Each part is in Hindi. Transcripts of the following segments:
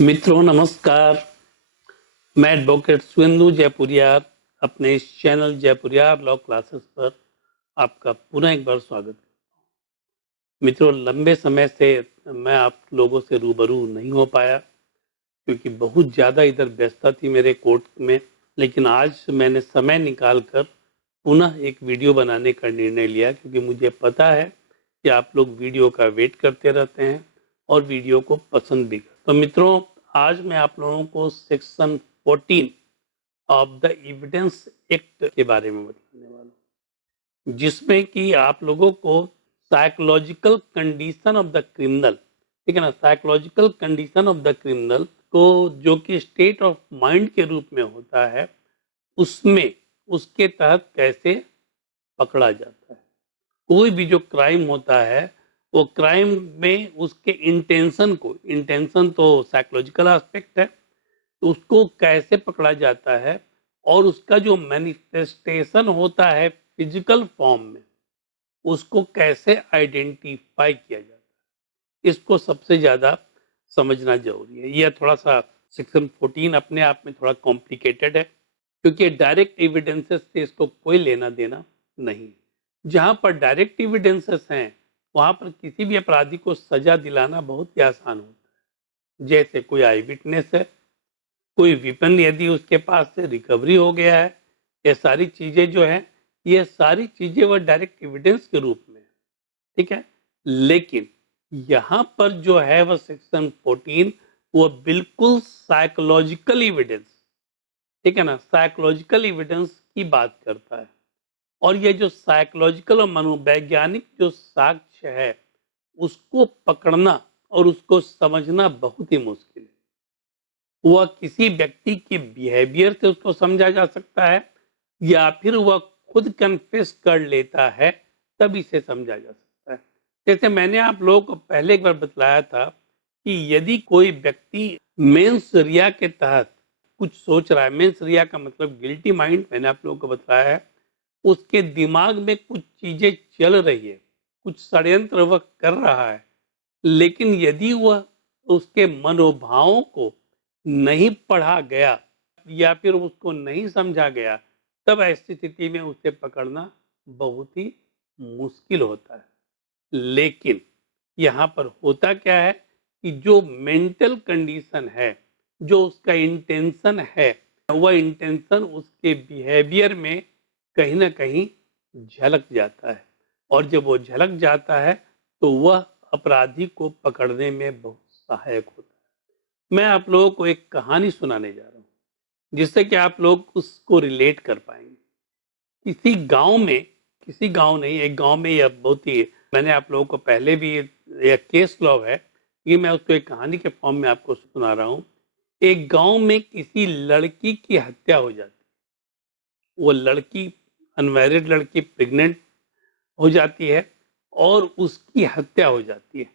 मित्रों नमस्कार। मैं एडवोकेट सुवेंदु जयपुरियार अपने इस चैनल जयपुरियार लॉ क्लासेस पर आपका पुनः एक बार स्वागत। मित्रों, लंबे समय से मैं आप लोगों से रूबरू नहीं हो पाया क्योंकि बहुत ज़्यादा इधर व्यस्तता थी मेरे कोर्ट में। लेकिन आज मैंने समय निकालकर पुनः एक वीडियो बनाने का निर्णय लिया क्योंकि मुझे पता है कि आप लोग वीडियो का वेट करते रहते हैं और वीडियो को पसंद भी करते। तो मित्रों, आज मैं आप लोगों को section 14 of the evidence act के बारे में बताने वाला हूँ, जिसमें कि आप लोगों को psychological condition of the criminal, ठीक है ना, psychological condition of the criminal को जो कि स्टेट ऑफ माइंड के रूप में होता है, उसमें उसके तहत कैसे पकड़ा जाता है। कोई भी जो क्राइम होता है वो क्राइम में उसके इंटेंशन तो साइकोलॉजिकल एस्पेक्ट है, तो उसको कैसे पकड़ा जाता है और उसका जो मैनिफेस्टेशन होता है फिजिकल फॉर्म में, उसको कैसे आइडेंटिफाई किया जाता है, इसको सबसे ज़्यादा समझना जरूरी है। यह थोड़ा सा सेक्शन 14 अपने आप में थोड़ा कॉम्प्लिकेटेड है क्योंकि डायरेक्ट एविडेंसेस से इसको कोई लेना देना नहीं। जहाँ पर डायरेक्ट एविडेंसेस हैं वहाँ पर किसी भी अपराधी को सजा दिलाना बहुत ही आसान होता है। जैसे कोई आई विटनेस है, कोई वेपन यदि उसके पास से रिकवरी हो गया है, ये सारी चीजें जो है, ये सारी चीजें वह डायरेक्ट एविडेंस के रूप में, ठीक है। लेकिन यहाँ पर जो है वह सेक्शन 14 वो बिल्कुल साइकोलॉजिकल एविडेंस, ठीक है ना, साइकोलॉजिकल एविडेंस की बात करता है। और ये जो साइकोलॉजिकल और मनोवैज्ञानिक जो साक्ष्य है उसको पकड़ना और उसको समझना बहुत ही मुश्किल है। वह किसी व्यक्ति के बिहेवियर से उसको समझा जा सकता है या फिर वह खुद कन्फेस कर लेता है तब इसे समझा जा सकता है। जैसे मैंने आप लोगों को पहले एक बार बतलाया था कि यदि कोई व्यक्ति मेंस रिया के तहत कुछ सोच रहा है, मेंस रिया का मतलब गिल्टी माइंड, मैंने आप लोगों को बताया है, उसके दिमाग में कुछ चीजें चल रही है, कुछ षड्यंत्र वह कर रहा है, लेकिन यदि वह उसके मनोभावों को नहीं पढ़ा गया या फिर उसको नहीं समझा गया, तब ऐसी स्थिति में उसे पकड़ना बहुत ही मुश्किल होता है। लेकिन यहाँ पर होता क्या है कि जो मेंटल कंडीशन है, जो उसका इंटेंशन है, वह इंटेंशन उसके बिहेवियर में कहीं ना कहीं झलक जाता है और जब वो झलक जाता है तो वह अपराधी को पकड़ने में बहुत सहायक होता है। मैं आप लोगों को एक कहानी सुनाने जा रहा हूँ जिससे कि आप लोग उसको रिलेट कर पाएंगे। किसी गांव में, किसी गांव नहीं, एक गांव में, यह बहुत ही, मैंने आप लोगों को पहले भी, यह केस लॉ है, ये मैं उसको एक कहानी के फॉर्म में आपको सुना रहा हूँ। एक गांव में किसी लड़की की हत्या हो जाती, वो लड़की, अनमैरिड लड़की, प्रेग्नेंट हो जाती है और उसकी हत्या हो जाती है।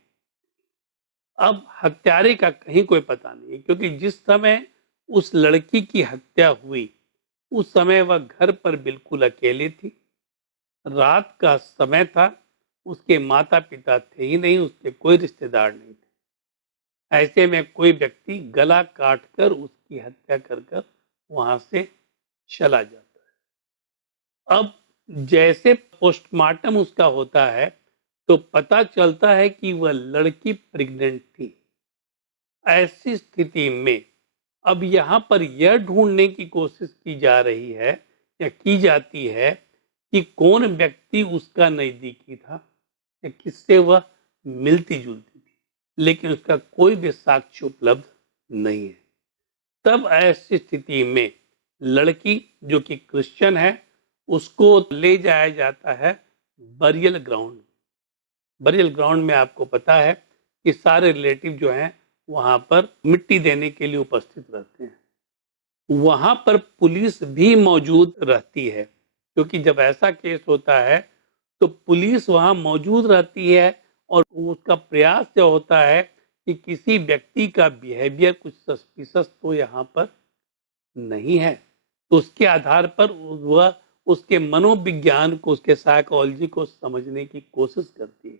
अब हत्यारे का कहीं कोई पता नहीं है क्योंकि जिस समय उस लड़की की हत्या हुई उस समय वह घर पर बिल्कुल अकेली थी। रात का समय था, उसके माता पिता थे ही नहीं, उसके कोई रिश्तेदार नहीं थे। ऐसे में कोई व्यक्ति गला काट कर उसकी हत्या कर कर वहां से चला जाता है। अब जैसे पोस्टमार्टम उसका होता है तो पता चलता है कि वह लड़की प्रेग्नेंट थी। ऐसी स्थिति में अब यहाँ पर यह ढूंढने की कोशिश की जा रही है या की जाती है कि कौन व्यक्ति उसका नजदीकी था या किससे वह मिलती जुलती थी, लेकिन उसका कोई भी साक्ष्य उपलब्ध नहीं है। तब ऐसी स्थिति में लड़की जो कि क्रिश्चियन है उसको ले जाया जाता है बरियल ग्राउंड। बरियल ग्राउंड में आपको पता है कि सारे रिलेटिव जो हैं वहां पर मिट्टी देने के लिए उपस्थित रहते हैं। वहां पर पुलिस भी मौजूद रहती है क्योंकि जब ऐसा केस होता है तो पुलिस वहां मौजूद रहती है और उसका प्रयास जो होता है कि किसी व्यक्ति का बिहेवियर कुछ सस्पिशस तो यहाँ पर नहीं है, तो उसके आधार पर वह उसके मनोविज्ञान को, उसके साइकोलॉजी को समझने की कोशिश करती है।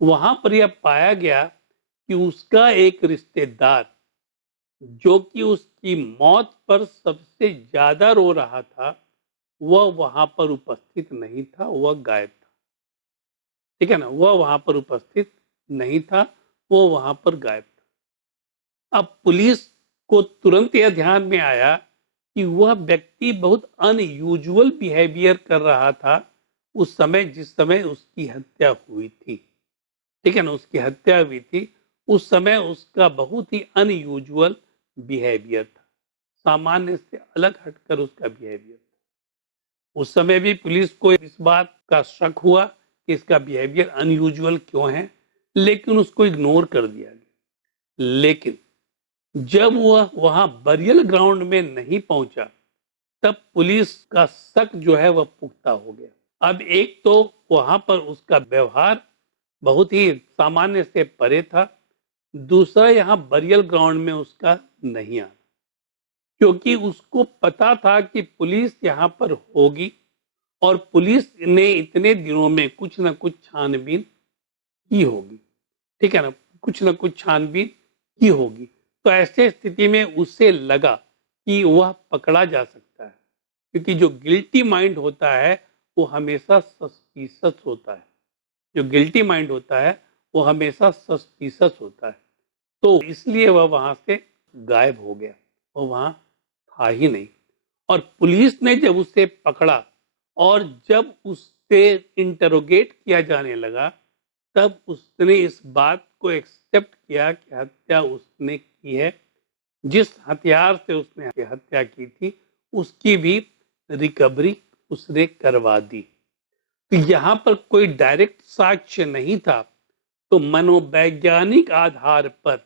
वहां पर यह पाया गया कि उसका एक रिश्तेदार जो कि उसकी मौत पर सबसे ज्यादा रो रहा था, वह वहां पर उपस्थित नहीं था, वह गायब था। ठीक है ना, वह वहां पर उपस्थित नहीं था, वो वहां पर गायब था। अब पुलिस को तुरंत यह ध्यान में आया कि वह व्यक्ति बहुत अनयूजुअल बिहेवियर कर रहा था उस समय, जिस समय उसकी हत्या हुई थी। ठीक है ना, उसकी हत्या हुई थी उस समय उसका बहुत ही अनयूजुअल बिहेवियर था, सामान्य से अलग हटकर उसका बिहेवियर था। उस समय भी पुलिस को इस बात का शक हुआ कि इसका बिहेवियर अनयूजुअल क्यों है, लेकिन उसको इग्नोर कर दिया गया। लेकिन जब वह वहां बरियल ग्राउंड में नहीं पहुंचा, तब पुलिस का शक जो है वह पुख्ता हो गया। अब एक तो वहां पर उसका व्यवहार बहुत ही सामान्य से परे था, दूसरा यहाँ बरियल ग्राउंड में उसका नहीं आना, क्योंकि उसको पता था कि पुलिस यहाँ पर होगी और पुलिस ने इतने दिनों में कुछ ना कुछ छानबीन की होगी। ठीक है ना, कुछ ना कुछ छानबीन की होगी। तो ऐसे स्थिति में उसे लगा कि वह पकड़ा जा सकता है, क्योंकि जो गिल्टी माइंड होता है वो हमेशा सस्पिशियस होता है। जो गिल्टी माइंड होता है वो हमेशा सस्पिशियस होता है। तो इसलिए वह वहां से गायब हो गया, वो वहां था ही नहीं। और पुलिस ने जब उसे पकड़ा और जब उससे इंटरोगेट किया जाने लगा, तब उसने इस बात को एक्सेप्ट किया कि हत्या उसने की है। जिस हथियार से उसने हत्या की थी उसकी भी रिकवरी उसने करवा दी। तो यहां पर कोई डायरेक्ट साक्ष्य नहीं था, तो मनोवैज्ञानिक आधार पर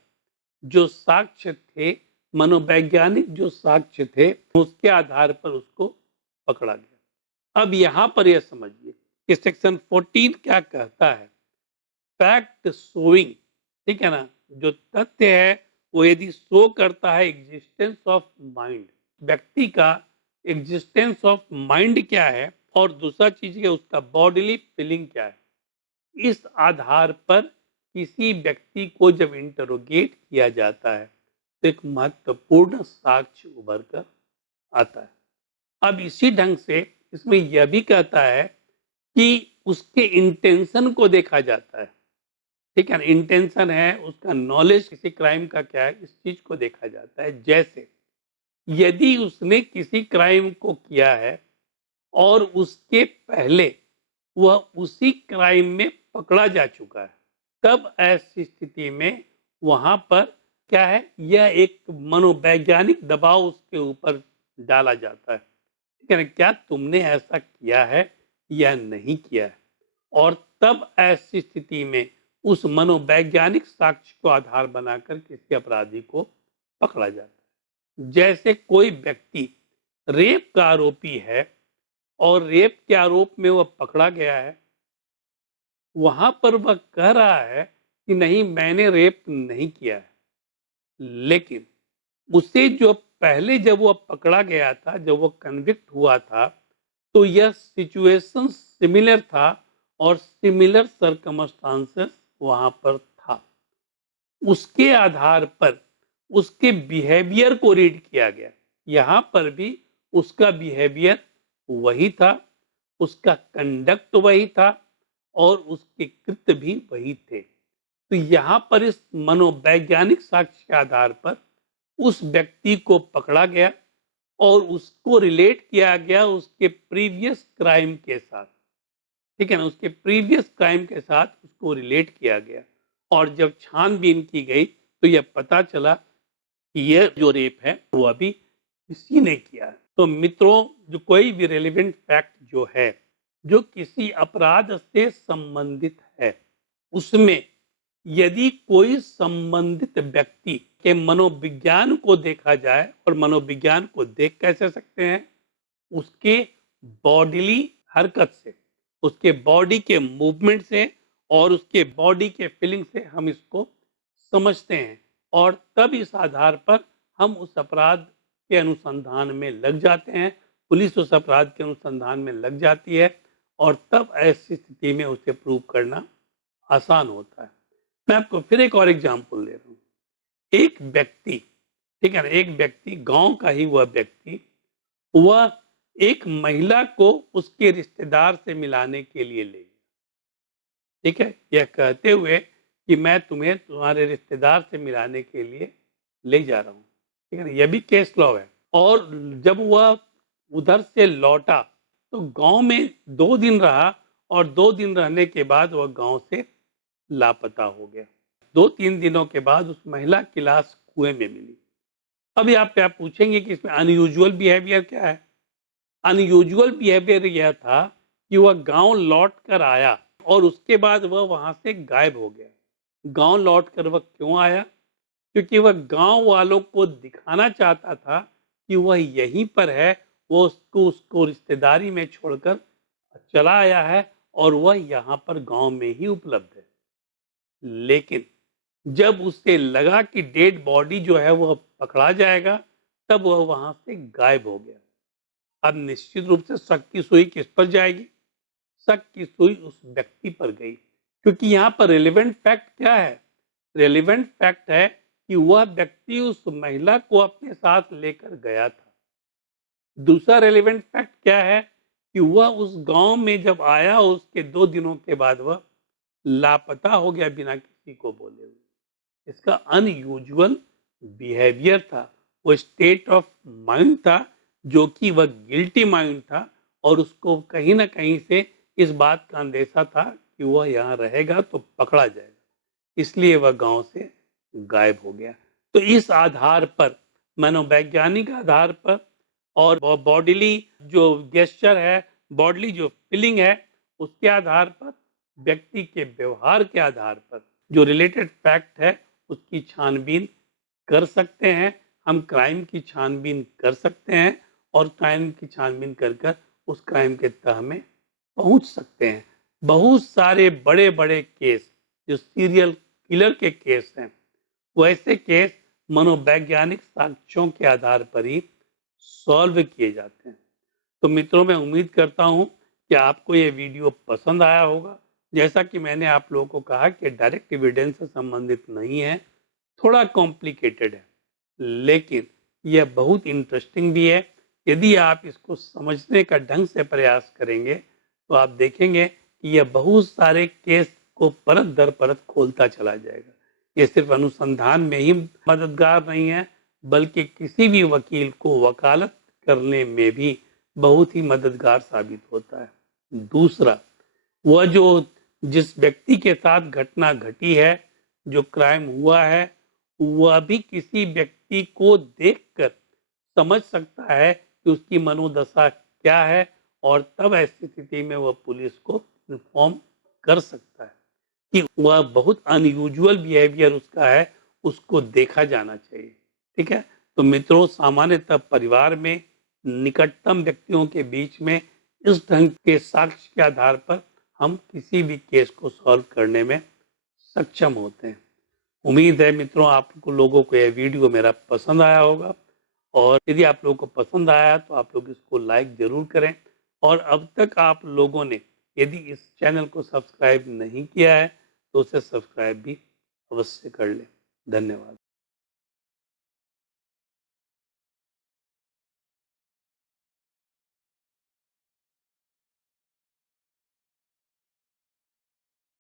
जो साक्ष्य थे, मनोवैज्ञानिक जो साक्ष्य थे, उसके आधार पर उसको पकड़ा गया। अब यहां पर यह समझिए कि सेक्शन 14 क्या कहता है। फैक्ट शोइंग, ठीक है ना, जो तथ्य है वो यदि शो करता है एग्जिस्टेंस ऑफ माइंड, व्यक्ति का एग्जिस्टेंस ऑफ माइंड क्या है, और दूसरा चीज है उसका बॉडीली फीलिंग क्या है, इस आधार पर किसी व्यक्ति को जब इंटरोगेट किया जाता है तो एक महत्वपूर्ण साक्ष्य उभर कर आता है। अब इसी ढंग से इसमें यह भी कहता है कि उसके इंटेंशन को देखा जाता है। ठीक है ना, इंटेंशन है, उसका नॉलेज किसी क्राइम का क्या है, इस चीज को देखा जाता है। जैसे यदि उसने किसी क्राइम को किया है और उसके पहले वह उसी क्राइम में पकड़ा जा चुका है, तब ऐसी स्थिति में वहां पर क्या है, यह एक मनोवैज्ञानिक दबाव उसके ऊपर डाला जाता है। ठीक है ना, क्या तुमने ऐसा किया है या नहीं किया है। और तब ऐसी स्थिति में उस मनोवैज्ञानिक साक्ष्य को आधार बनाकर किसी अपराधी को पकड़ा जाता है। जैसे कोई व्यक्ति रेप का आरोपी है और रेप के आरोप में वह पकड़ा गया है, वहां पर वह कह रहा है कि नहीं मैंने रेप नहीं किया है, लेकिन उसे जो पहले जब वह पकड़ा गया था, जब वह कन्विक्ट हुआ था, तो यह सिचुएशन सिमिलर था और सिमिलर सरकमस्टांसेस वहां पर था। उसके आधार पर उसके बिहेवियर को रीड किया गया। यहां पर भी उसका बिहेवियर वही था, उसका कंडक्ट वही था और उसके कृत्य भी वही थे। तो यहां पर इस मनोवैज्ञानिक साक्ष्य के आधार पर उस व्यक्ति को पकड़ा गया और उसको रिलेट किया गया उसके प्रीवियस क्राइम के साथ। ठीक है ना, उसके प्रीवियस क्राइम के साथ उसको रिलेट किया गया। और जब छानबीन की गई तो यह पता चला कि यह जो रेप है वो अभी किसी ने किया है। तो मित्रों, जो कोई भी रेलिवेंट फैक्ट जो है, जो किसी अपराध से संबंधित है, उसमें यदि कोई संबंधित व्यक्ति के मनोविज्ञान को देखा जाए, और मनोविज्ञान को देख कैसे सकते हैं, उसके बॉडीली हरकत से, उसके बॉडी के मूवमेंट से और उसके बॉडी के फीलिंग से हम इसको समझते हैं। और तब इस आधार पर हम उस अपराध के अनुसंधान में लग जाते हैं, पुलिस उस अपराध के अनुसंधान में लग जाती है और तब ऐसी स्थिति में उसे प्रूव करना आसान होता है। मैं आपको फिर एक और एग्जाम्पल दे रहा हूँ। एक व्यक्ति, ठीक है ना, एक व्यक्ति, गांव का ही वह व्यक्ति, वह एक महिला को उसके रिश्तेदार से मिलाने के लिए ले गया। ठीक है, यह कहते हुए कि मैं तुम्हें तुम्हारे रिश्तेदार से मिलाने के लिए ले जा रहा हूँ। ठीक है ना, यह भी केस लॉ है। और जब वह उधर से लौटा तो गांव में 2 दिन रहा, और 2 दिन रहने के बाद वह गांव से लापता हो गया। 2-3 दिनों के बाद उस महिला की लाश कुएं में मिली। अभी आप पूछेंगे कि इसमें अनयूजुअल बिहेवियर क्या है। अनयूजुअल बिहेवियर यह था कि वह गांव लौट कर आया और उसके बाद वह वहां से गायब हो गया। गांव लौट कर वह क्यों आया? क्योंकि वह गांव वालों को दिखाना चाहता था कि वह यहीं पर है। वो उसको रिश्तेदारी में छोड़कर चला आया है और वह यहाँ पर गांव में ही उपलब्ध है। लेकिन जब उसे लगा कि डेड बॉडी जो है वह पकड़ा जाएगा, तब वह वहां से गायब हो गया। अब निश्चित रूप से शक की सुई किस पर जाएगी? शक की सुई उस व्यक्ति पर गई, क्योंकि यहाँ पर रेलिवेंट फैक्ट क्या है? रेलिवेंट फैक्ट है कि वह व्यक्ति उस महिला को अपने साथ लेकर गया था। दूसरा रेलिवेंट फैक्ट क्या है कि वह उस गांव में जब आया, उसके 2 दिनों के बाद वह लापता हो गया बिना किसी को बोले हुए। इसका अनयूजुअल बिहेवियर था, वो स्टेट ऑफ माइंड था, जो कि वह गिल्टी माइंड था, और उसको कहीं ना कहीं से इस बात का अंदेशा था कि वह यहाँ रहेगा तो पकड़ा जाएगा, इसलिए वह गांव से गायब हो गया। तो इस आधार पर, मनोवैज्ञानिक आधार पर और बॉडीली जो गेस्चर है, बॉडीली जो फीलिंग है, उसके आधार पर, व्यक्ति के व्यवहार के आधार पर जो रिलेटेड फैक्ट है उसकी छानबीन कर सकते हैं। हम क्राइम की छानबीन कर सकते हैं और क्राइम की छानबीन कर कर उस क्राइम के तह में पहुंच सकते हैं। बहुत सारे बड़े बड़े केस जो सीरियल किलर के केस हैं, वैसे केस मनोवैज्ञानिक साक्ष्यों के आधार पर ही सॉल्व किए जाते हैं। तो मित्रों, मैं उम्मीद करता हूं कि आपको ये वीडियो पसंद आया होगा। जैसा कि मैंने आप लोगों को कहा कि डायरेक्ट एविडेंस से संबंधित नहीं है, थोड़ा कॉम्प्लिकेटेड है, लेकिन यह बहुत इंटरेस्टिंग भी है। यदि आप इसको समझने का ढंग से प्रयास करेंगे तो आप देखेंगे कि यह बहुत सारे केस को परत दर परत खोलता चला जाएगा। ये सिर्फ अनुसंधान में ही मददगार नहीं है, बल्कि किसी भी वकील को वकालत करने में भी बहुत ही मददगार साबित होता है। दूसरा, वह जो जिस व्यक्ति के साथ घटना घटी है, जो क्राइम हुआ है, वह भी किसी व्यक्ति को देखकर समझ सकता है कि उसकी मनोदशा क्या है, और तब ऐसी स्थिति में वह पुलिस को इन्फॉर्म कर सकता है कि वह बहुत अनयूजुअल बिहेवियर उसका है, उसको देखा जाना चाहिए। ठीक है, तो मित्रों, सामान्यतः परिवार में निकटतम व्यक्तियों के बीच में इस ढंग के साक्ष्य के आधार पर हम किसी भी केस को सॉल्व करने में सक्षम होते हैं। उम्मीद है मित्रों, आप लोगों को यह वीडियो मेरा पसंद आया होगा, और यदि आप लोगों को पसंद आया तो आप लोग इसको लाइक जरूर करें। और अब तक आप लोगों ने यदि इस चैनल को सब्सक्राइब नहीं किया है तो उसे सब्सक्राइब भी अवश्य कर लें। धन्यवाद।